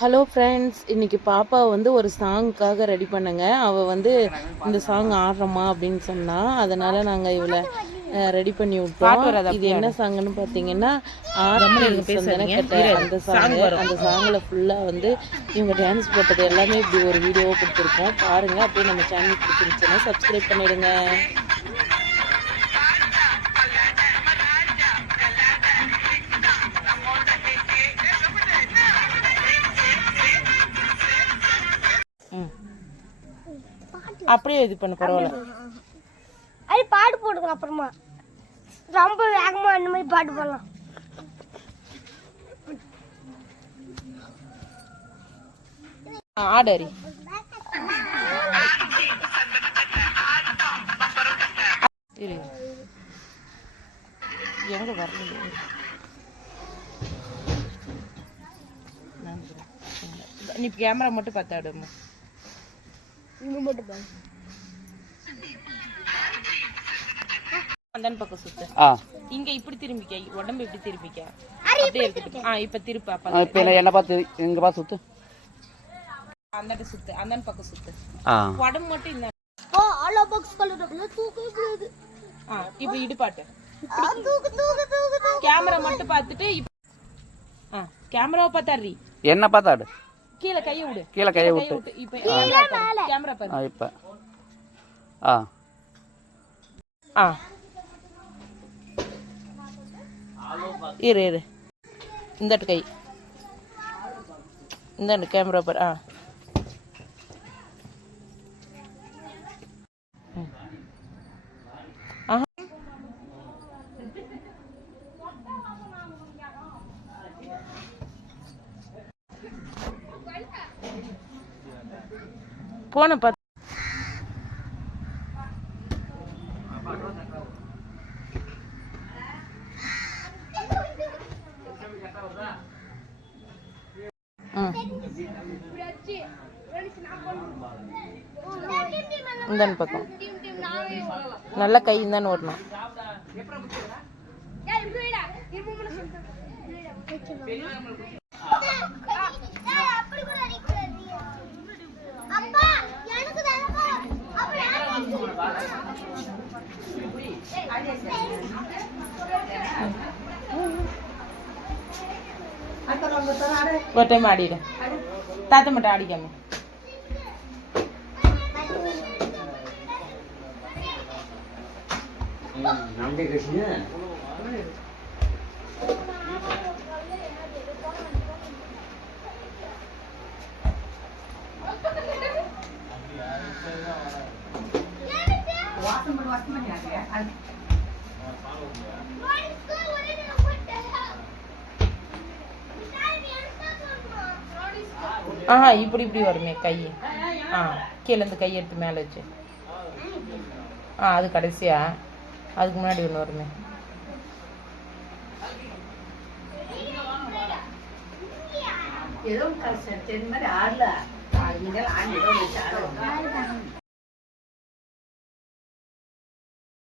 Hello friends, இன்றைக்கி பாப்பா வந்து ஒரு சாங்க்காக ரெடி பண்ணுங்க. அவள் வந்து இந்த சாங் ஆடுறோமா அப்படின்னு சொன்னால், அதனால் நாங்கள் இவளை ரெடி பண்ணி விட்டோம். இது என்ன சாங்குன்னு பார்த்தீங்கன்னா, சந்தனக்கட்டை அந்த சாங்கு. அந்த சாங்கில் ஃபுல்லாக வந்து இவங்க டான்ஸ் போட்டது எல்லாமே இப்படி ஒரு வீடியோவை கொடுத்துருக்கோம். பாருங்கள். அப்படியே நம்ம சேனல் பிடிச்சிருந்துச்சுன்னா சப்ஸ்கிரைப் பண்ணிடுங்க. அப்படியே இது பண்ண பரவாயில்ல. அது பாட்டு போடுங்க. அப்புறமா ரொம்ப வேகமா அந்த மாதிரி பாட்டு போடலாம். ஆடரி எங்க வரல. நீ கேமரா மட்டும் பார்த்தாடுமா. இங்க மட்டும் பாரு. அந்த பக்கம் சுத்து. இங்க இப்படி திரும்பிக்க, உடம்பு இப்படி திரும்பிக்க. அப்படியே இருக்கு. இப்ப திருப்பி அப்பா. இப்ப என்ன பார்த்து எங்க பார்த்து சுத்து. அந்த சுத்து, அந்த பக்கம் சுத்து. உடம்பு மட்டும் இந்த ஆலோ பாக்ஸ் கலர்ல தூக்கு இப்படி. இப்ப இடுபாட்டு. தூக்கு தூக்கு தூக்கு. கேமரா மட்டும் பார்த்துட்டு கேமராவை பார்த்தாரு. என்ன பார்த்தாடு. கீழே கையை விடு. கீழே கையை விட்டு. இப்ப கேமரா பாரு. இப்ப இரு இரு. இந்த கை, இந்த கேமரா பாரு. போன பார்த்து இந்த பக்கம் நல்ல கை தான் ஓடணும். ஒரு டைம் ஆடிடு. தாத்த மட்டும் ஆடிக்காம. இப்படி இப்படி வருமே கை. கீழே இருந்து கை எடுத்து மேலே வச்சு. அது கடைசியா. அதுக்கு முன்னாடி ஒன்று வருமே. ஏதோ ஆடல.